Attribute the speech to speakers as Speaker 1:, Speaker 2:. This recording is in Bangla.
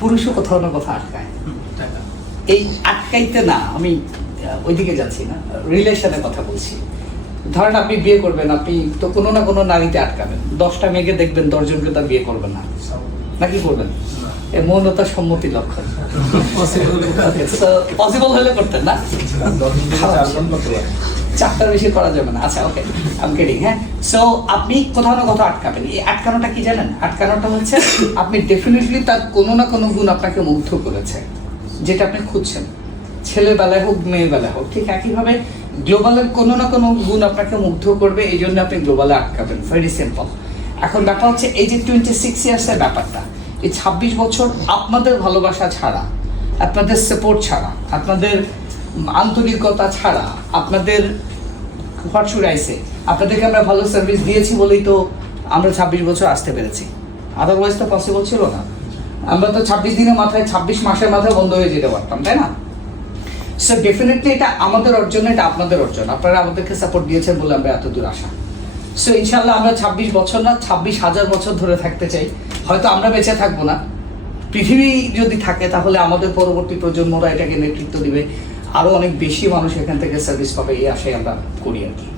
Speaker 1: পুরুষও কোথাও না কোথাও আটকায়। এই আটকাইতে না আমি ওইদিকে যাচ্ছি না রিলেশনের কথা বলছি। ধরেন আপনি বিয়ে করবেন আপনি তো কোনো না কোনো নারীতে আটকাবেন। দশটা মেয়েকে দেখবেন দশজনকে তার বিয়ে করবেন না। নাকি করবেন? এ মৌনতা সম্মতি লক্ষণ। পসিবল হলে করতেন। না? চারটার বেশি করা যাবে না। আচ্ছা ওকে আমি কেডিং হ্যাঁ? সো আপনি কোথাও না কোথাও আটকাবেন। এই আটকানোটা কি জানেন? আটকানোটা হচ্ছে আপনি ডেফিনেটলি তার কোনো না কোনো গুণ আপনাকে মুগ্ধ করেছে, যেটা আপনি খুঁজছেন। ছেলেবেলায় হোক, মেয়েবেলায় হোক, ঠিক একইভাবে গ্লোবালের কোনো না কোনো গুণ আপনাকে মুগ্ধ করবে, এই জন্য আপনি গ্লোবালে আটকাবেন। ভেরি সিম্পল এখন ব্যাপার হচ্ছে, এই যে টোয়েন্টি সিক্স ইয়ার্সের ব্যাপারটা, এই ছাব্বিশ বছর আপনাদের ভালোবাসা ছাড়া, আপনাদের সাপোর্ট ছাড়া, আপনাদের আন্তরিকতা ছাড়া, আপনাদের আপনাদেরকে আমরা ভালো সার্ভিস দিয়েছি বলেই তো আমরা ছাব্বিশ বছর আসতে পেরেছি। আদারওয়াইজ তো পসিবল ছিল না। আমরা তো ছাব্বিশ দিনের মাথায়, ছাব্বিশ মাসের মাথায় বন্ধ হয়ে যেতে পারতাম, তাই না? সো ডেফিনেটলি এটা আমাদের অর্জন, এটা আপনাদের অর্জন। আপনারা আমাদেরকে সাপোর্ট দিয়েছেন বলে আমরা এত দূর আসা সো ইনশাল্লাহ আমরা ছাব্বিশ বছর না, ছাব্বিশ হাজার বছর ধরে থাকতে চাই। হয়তো আমরা বেঁচে থাকব না। পৃথিবী যদি থাকে তাহলে আমাদের পরবর্তী প্রজন্মরা এটাকে নেতৃত্ব দিবে। আরও অনেক বেশি মানুষ এখান থেকে সার্ভিস পাবে এই আশায় আমরা করি আর কি।